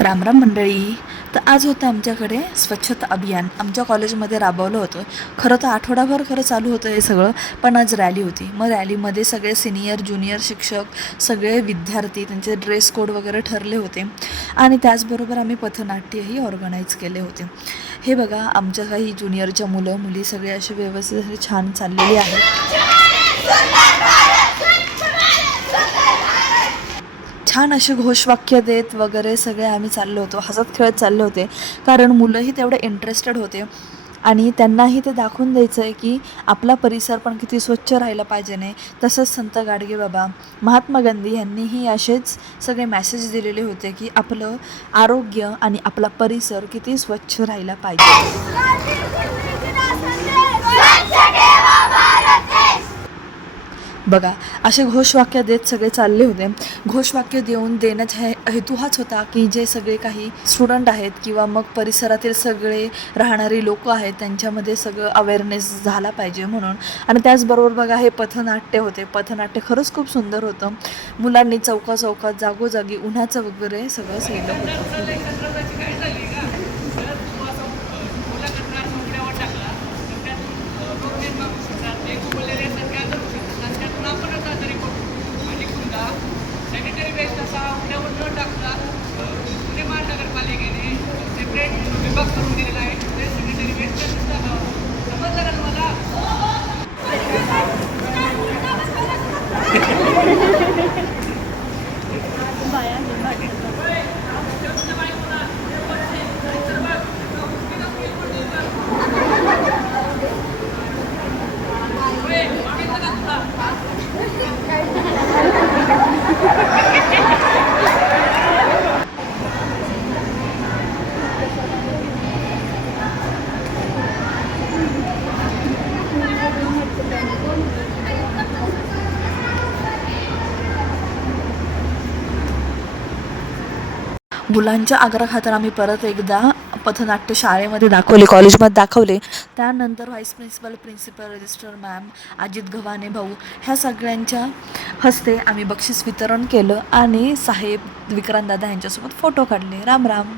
रामराम मंडळी. तर आज होतं आमच्याकडे स्वच्छता अभियान आमच्या कॉलेजमध्ये राबवलं होतं. खरं तर आठवडाभर चालू होतं हे सगळं, पण आज रॅली होती. मग रॅलीमध्ये सगळे सिनियर ज्युनियर शिक्षक, सगळे विद्यार्थी, त्यांचे ड्रेस कोड वगैरे ठरले होते आणि त्याचबरोबर आम्ही पथनाट्यही ऑर्गनाईज केले होते. हे बघा, आमच्या काही ज्युनियरच्या मुलं मुली सगळे असे व्यवस्थित असे छान चाललेले आहेत. छान असे घोषवाक्य देत वगैरे सगळे आम्ही चाललो होतो, हसत खेळत चालले होते. कारण मुलंही तेवढे इंटरेस्टेड होते आणि त्यांनाही ते दाखवून द्यायचं आहे की आपला परिसर पण किती स्वच्छ राहिला पाहिजे. नाही तसंच संत गाडगेबाबा, महात्मा गांधी यांनीही असेच सगळे मेसेज दिलेले होते की आपलं आरोग्य आणि आपला परिसर किती स्वच्छ राहिला पाहिजे. बघा, असे घोषवाक्य देत सगळे चालले होते. घोषवाक्य देण्याचा हेतू हाच होता की जे सगळे काही स्टुडंट आहेत किंवा मग परिसरातील सगळे राहणारी लोक आहेत त्यांच्यामध्ये सगळं अवेअरनेस झाला पाहिजे म्हणून. आणि त्याचबरोबर बघा, हे पथनाट्य होते. पथनाट्य खरंच खूप सुंदर होतं. मुलांनी चौकात जागोजागी उन्हाचं वगैरे सगळं सैल होतं. सॅनिटरी वेस्ट असा उघड्यावर न टाकता पुणे महानगरपालिकेने सेपरेट विभाग करून दिलेला आहे. ते सॅनिटरी वेस्ट समजलं का तुम्हाला? मुलांच्या आग्रहाखातर आम्ही परत एकदा पथनाट्य शाळेमध्ये दाखवले, कॉलेजमध्ये दाखवले. त्यानंतर vice principal, registrar ma'am, Ajit Gavhane भाऊ ह्या सगळ्यांच्या हस्ते आम्ही बक्षीस वितरण केलं आणि साहेब विक्रांतदादा यांच्यासोबत फोटो काढले. राम राम.